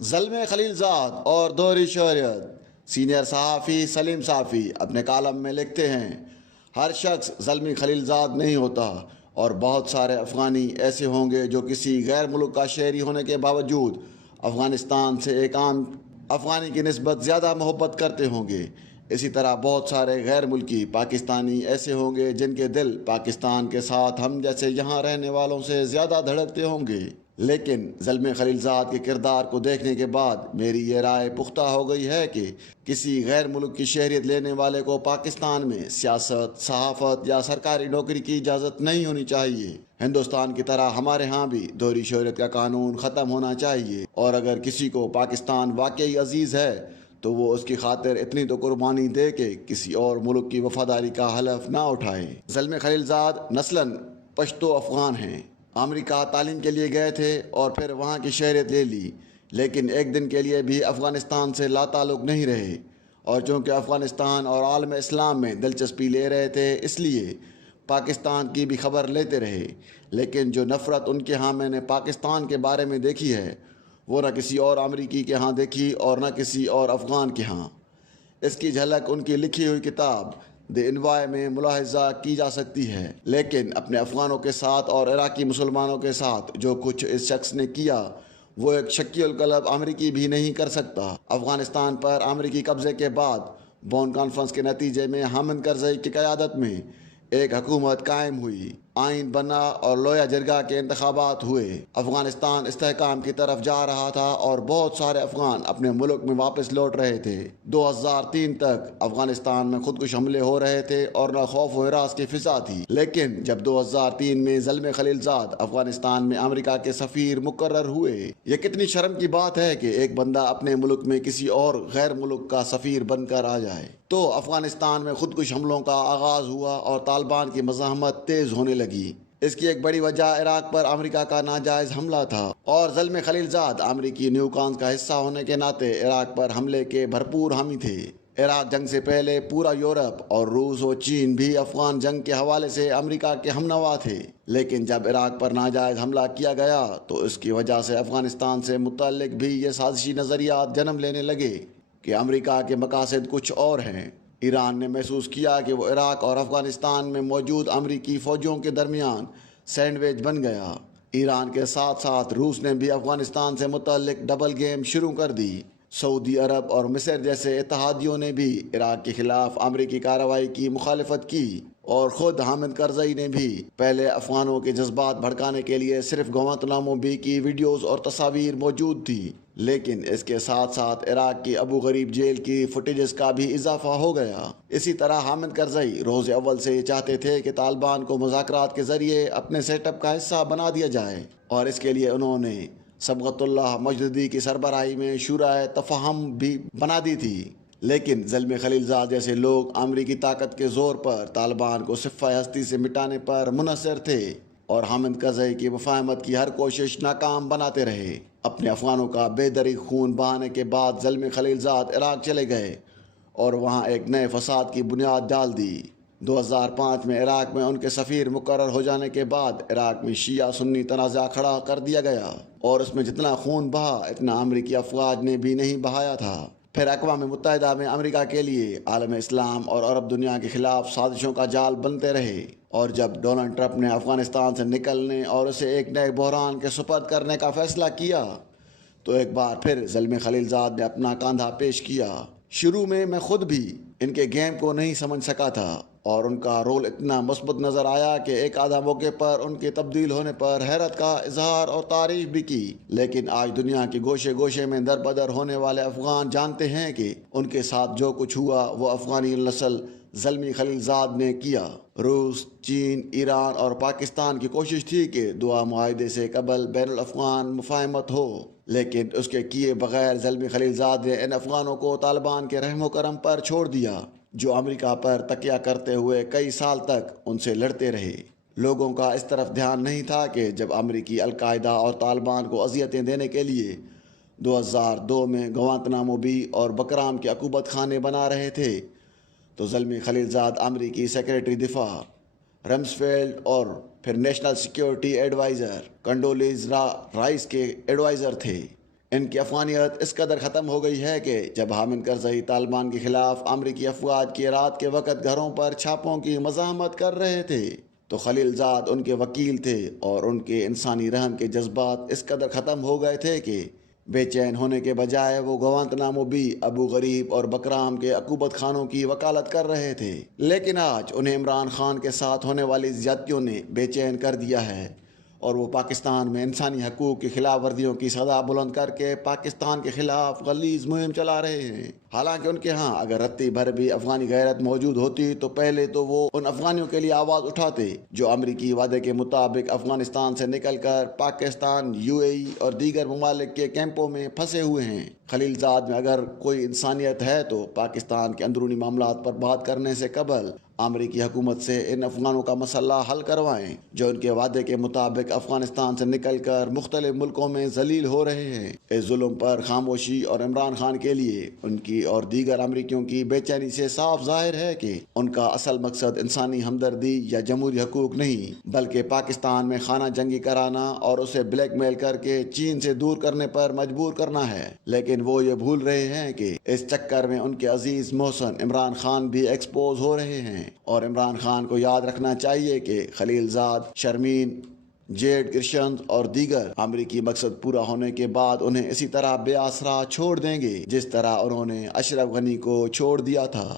زلمے خلیل زاد اور دوہری شہریت۔ سینئر صحافی سلیم صافی اپنے کالم میں لکھتے ہیں، ہر شخص زلمی خلیل زاد نہیں ہوتا، اور بہت سارے افغانی ایسے ہوں گے جو کسی غیر ملک کا شہری ہونے کے باوجود افغانستان سے ایک عام افغانی کی نسبت زیادہ محبت کرتے ہوں گے۔ اسی طرح بہت سارے غیر ملکی پاکستانی ایسے ہوں گے جن کے دل پاکستان کے ساتھ ہم جیسے یہاں رہنے والوں سے زیادہ دھڑکتے ہوں گے۔ لیکن زلمے خلیل زاد کے کردار کو دیکھنے کے بعد میری یہ رائے پختہ ہو گئی ہے کہ کسی غیر ملک کی شہریت لینے والے کو پاکستان میں سیاست، صحافت یا سرکاری نوکری کی اجازت نہیں ہونی چاہیے۔ ہندوستان کی طرح ہمارے ہاں بھی دوہری شہریت کا قانون ختم ہونا چاہیے، اور اگر کسی کو پاکستان واقعی عزیز ہے تو وہ اس کی خاطر اتنی تو قربانی دے کہ کسی اور ملک کی وفاداری کا حلف نہ اٹھائے۔ زلمے خلیل زاد نسلاً پشتو افغان ہیں۔ امریکہ تعلیم کے لیے گئے تھے اور پھر وہاں کی شہریت لے لی، لیکن ایک دن کے لیے بھی افغانستان سے لا تعلق نہیں رہے، اور چونکہ افغانستان اور عالم اسلام میں دلچسپی لے رہے تھے اس لیے پاکستان کی بھی خبر لیتے رہے۔ لیکن جو نفرت ان کے ہاں میں نے پاکستان کے بارے میں دیکھی ہے وہ نہ کسی اور امریکی کے ہاں دیکھی اور نہ کسی اور افغان کے ہاں۔ اس کی جھلک ان کی لکھی ہوئی کتاب دی انوائے میں ملاحظہ کی جا سکتی ہے۔ لیکن اپنے افغانوں کے ساتھ اور عراقی مسلمانوں کے ساتھ جو کچھ اس شخص نے کیا وہ ایک شکی القلب امریکی بھی نہیں کر سکتا۔ افغانستان پر امریکی قبضے کے بعد بون کانفرنس کے نتیجے میں حامد کرزئی کی قیادت میں ایک حکومت قائم ہوئی، آئین بنا اور لویا جرگا کے انتخابات ہوئے۔ افغانستان استحکام کی طرف جا رہا تھا اور بہت سارے افغان اپنے ملک میں واپس لوٹ رہے تھے۔ 2003 تک افغانستان میں خودکش حملے ہو رہے تھے اور نہ خوف و ہراس کی فضا تھی، لیکن جب 2003 میں زلمے خلیل زاد افغانستان میں امریکہ کے سفیر مقرر ہوئے، یہ کتنی شرم کی بات ہے کہ ایک بندہ اپنے ملک میں کسی اور غیر ملک کا سفیر بن کر آ جائے۔ تو افغانستان میں خودکش حملوں کا آغاز ہوا اور طالبان کی مزاحمت تیز ہونے لگی۔ اس کی ایک بڑی وجہ عراق پر امریکہ کا ناجائز حملہ تھا، اور زلمے خلیل زاد امریکی نیوکانز کا حصہ ہونے کے ناطے عراق پر حملے کے بھرپور حامی تھے۔ عراق جنگ سے پہلے پورا یورپ اور روس و چین بھی افغان جنگ کے حوالے سے امریکہ کے ہمنوا تھے، لیکن جب عراق پر ناجائز حملہ کیا گیا تو اس کی وجہ سے افغانستان سے متعلق بھی یہ سازشی نظریات جنم لینے لگے کہ امریکہ کے مقاصد کچھ اور ہیں۔ ایران نے محسوس کیا کہ وہ عراق اور افغانستان میں موجود امریکی فوجوں کے درمیان سینڈوچ بن گیا۔ ایران کے ساتھ ساتھ روس نے بھی افغانستان سے متعلق ڈبل گیم شروع کر دی۔ سعودی عرب اور مصر جیسے اتحادیوں نے بھی عراق کے خلاف امریکی کارروائی کی مخالفت کی، اور خود حامد کرزئی نے بھی پہلے افغانوں کے جذبات بھڑکانے کے لیے صرف گوانتنامو بے کی ویڈیوز اور تصاویر موجود تھی، لیکن اس کے ساتھ ساتھ عراق کی ابو غریب جیل کی فوٹیجز کا بھی اضافہ ہو گیا۔ اسی طرح حامد کرزئی روز اول سے یہ چاہتے تھے کہ طالبان کو مذاکرات کے ذریعے اپنے سیٹ اپ کا حصہ بنا دیا جائے، اور اس کے لیے انہوں نے صبغت اللہ مجددی کی سربراہی میں شورائے تفاہم بھی بنا دی تھی۔ لیکن زلمے خلیل زاد جیسے لوگ امریکی طاقت کے زور پر طالبان کو صفحہ ہستی سے مٹانے پر منحصر تھے، اور حامد کرزئی کی مفاہمت کی ہر کوشش ناکام بناتے رہے۔ اپنے افغانوں کا بے دریغ خون بہانے کے بعد زلمے خلیل زاد عراق چلے گئے اور وہاں ایک نئے فساد کی بنیاد ڈال دی۔ 2005 میں عراق میں ان کے سفیر مقرر ہو جانے کے بعد عراق میں شیعہ سنی تنازع کھڑا کر دیا گیا، اور اس میں جتنا خون بہا اتنا امریکی افواج نے بھی نہیں بہایا تھا۔ پھر اقوام متحدہ میں امریکہ کے لیے عالم اسلام اور عرب دنیا کے خلاف سازشوں کا جال بنتے رہے، اور جب ڈونلڈ ٹرمپ نے افغانستان سے نکلنے اور اسے ایک نئے بحران کے سپرد کرنے کا فیصلہ کیا تو ایک بار پھر زلمے خلیل زاد نے اپنا کاندھا پیش کیا۔ شروع میں خود بھی ان کے گیم کو نہیں سمجھ سکا تھا، اور ان کا رول اتنا مثبت نظر آیا کہ ایک آدھا موقع پر ان کے تبدیل ہونے پر حیرت کا اظہار اور تعریف بھی کی۔ لیکن آج دنیا کے گوشے گوشے میں در بدر ہونے والے افغان جانتے ہیں کہ ان کے ساتھ جو کچھ ہوا وہ افغانی نسل زلمی خلیل زاد نے کیا۔ روس، چین، ایران اور پاکستان کی کوشش تھی کہ دعا معاہدے سے قبل بین الافغان مفاہمت ہو، لیکن اس کے کیے بغیر زلمی خلیل زاد نے ان افغانوں کو طالبان کے رحم و کرم پر چھوڑ دیا، جو امریکہ پر تکیہ کرتے ہوئے کئی سال تک ان سے لڑتے رہے۔ لوگوں کا اس طرف دھیان نہیں تھا کہ جب امریکی القاعدہ اور طالبان کو اذیتیں دینے کے لیے 2002 میں گوانتنامو بے اور بکرام کے عقوبت خانے بنا رہے تھے تو زلمی خلیل زاد امریکی سیکریٹری دفاع رمسفیلڈ اور پھر نیشنل سیکیورٹی ایڈوائزر کنڈولیزا رائس کے ایڈوائزر تھے۔ ان کی افغانیت اس قدر ختم ہو گئی ہے کہ جب حامد کرزئی طالبان کے خلاف امریکی افواج کی رات کے وقت گھروں پر چھاپوں کی مزاحمت کر رہے تھے تو خلیل زاد ان کے وکیل تھے، اور ان کے انسانی رحم کے جذبات اس قدر ختم ہو گئے تھے کہ بے چین ہونے کے بجائے وہ گوانتنامو بی، ابو غریب اور بکرام کے عقوبت خانوں کی وکالت کر رہے تھے۔ لیکن آج انہیں عمران خان کے ساتھ ہونے والی زیادتیوں نے بے چین کر دیا ہے، اور وہ پاکستان میں انسانی حقوق کی خلاف ورزیوں کی صدا بلند کر کے پاکستان کے خلاف غلیظ مہم چلا رہے ہیں۔ حالانکہ ان کے ہاں اگر رتی بھر بھی افغانی غیرت موجود ہوتی تو پہلے تو وہ ان افغانیوں کے لیے آواز اٹھاتے جو امریکی وعدے کے مطابق افغانستان سے نکل کر پاکستان، UAE اور دیگر ممالک کے کیمپوں میں پھنسے ہوئے ہیں۔ خلیل زاد میں اگر کوئی انسانیت ہے تو پاکستان کے اندرونی معاملات پر بات کرنے سے قبل امریکی حکومت سے ان افغانوں کا مسئلہ حل کروائیں جو ان کے وعدے کے مطابق افغانستان سے نکل کر مختلف ملکوں میں ذلیل ہو رہے ہیں۔ اس ظلم پر خاموشی اور عمران خان کے لیے ان کی اور دیگر امریکیوں کی بے چینی سے صاف ظاہر ہے کہ ان کا اصل مقصد انسانی ہمدردی یا جمہوری حقوق نہیں، بلکہ پاکستان میں خانہ جنگی کرانا اور اسے بلیک میل کر کے چین سے دور کرنے پر مجبور کرنا ہے۔ لیکن وہ یہ بھول رہے ہیں کہ اس چکر میں ان کے عزیز محسن عمران خان بھی ایکسپوز ہو رہے ہیں، اور عمران خان کو یاد رکھنا چاہیے کہ خلیل زاد، شرمین، جیڈ کرشنز اور دیگر امریکی مقصد پورا ہونے کے بعد انہیں اسی طرح بے آسرا چھوڑ دیں گے جس طرح انہوں نے اشرف غنی کو چھوڑ دیا تھا۔